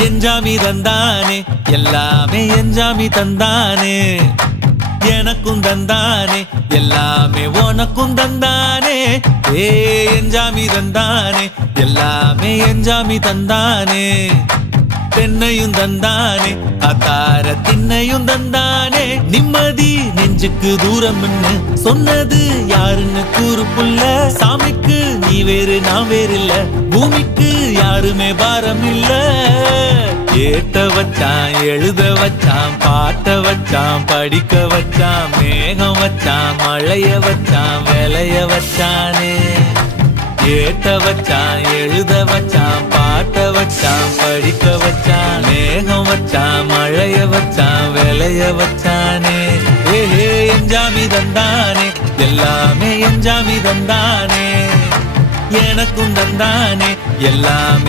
எஞ்சாமி தந்தானே எல்லாமே எஞ்சாமி தந்தானே எனக்கும் தந்தானே எல்லாமே உனக்கும் தந்தானே ஏ எஞ்சாமி தந்தானே எல்லாமே எஞ்சாமி தந்தானே தென்னையும் தந்தானே அத்தார திண்ணையும் தந்தானே நிம்மதி நெஞ்சுக்கு தூரம் சொன்னது யாருன்னு கூறு புள்ள சாமிக்கு நீ வேறு நான் வேறு இல்ல பூமிக்கு யாருமே பாரம் இல்ல ஏத்த வச்சான் எழுத வச்சான் பாட்ட வச்சான் படிக்க வச்சான் மேகம் வச்சான் மழைய வச்சான் விளைய வச்சானே ஏத்த வச்சான் எழுத வச்சான் பாட்ட வச்சான் படிக்க வச்சான் மேகம் வச்சான் மழைய வச்சான் விளைய வச்சானே ஏஹே எஞ்சாமி தந்தானே எல்லாமே எஞ்சாமி தந்தானே எனக்கும் தந்தானே எல்லாமே